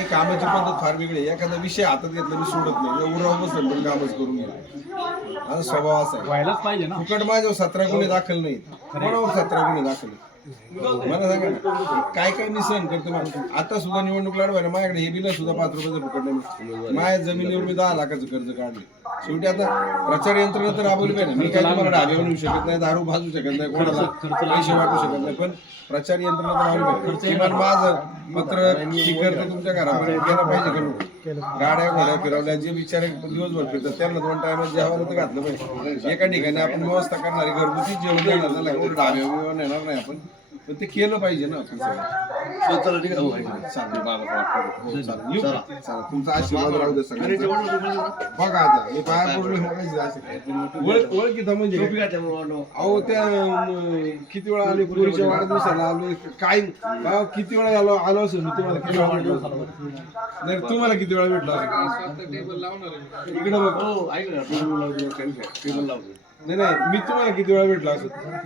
काही कामाची पद्धत फार वेगळी आहे. एखादा विषय हातात घेतला मी सोडत नाही, उराव बसेल पण कामच करून घ्या. माझा स्वभाव असा आहे. व्हायलाच पाहिजे ना. फुकट माझ्यावर 17 गुन्हे दाखल नाहीत, कोणावर 17 गुन्हे दाखल आहेत? मला सांगा ना, काय काय मी सहन करतो. आता सुद्धा निवडणूक लढवायला माझ्याकडे हे बिल सुद्धा 5 रुपयाचं फुकट नाही. माझ्या जमिनीवर मी 10 लाखाचं कर्ज काढले. शेवटी आता प्रचार यंत्रणा तर राबवली पाहिजे. मी काय तुम्हाला ढाब्यावर नेऊ शकत नाही, दारू भाजू शकत नाही, कोणाला पैसे वाटू शकत नाही, पण प्रचार यंत्रणा तर राबवली पाहिजे. किमान माझं पत्र स्टिकर तर तुमच्या घरापर्यंत गेला पाहिजे का नको? गाड्या घोड्या फिरवल्या, जे बिचारे दिवसभर फिरतात त्यांना 2 टायमात जेवायला तर घातलं पाहिजे. एका ठिकाणी आपण व्यवस्था करणारी घरगुती जेवण देणार, त्याला कोण ढाब्यावर नेणार नाही आपण, पण ते केलं पाहिजे ना आपण सगळं. चालेल बाबा, हो चालेल, येऊ का? चालेल, तुमचा आशीर्वाद राहू दे सगळ्यांचा. बघा आता मी पाया पडलो ओळखीचा म्हणजे अहो त्या किती वेळा आले, पोरीच्या वाढदिवसाला आलो, काय बाबा किती वेळा आलो असेल मी तुम्हाला, किती वेळा भेटलो नाही, तुम्हाला किती वेळा भेटलो असेल इकडे बघ. नाही मी तुम्हाला किती वेळा भेटलो असेल तुला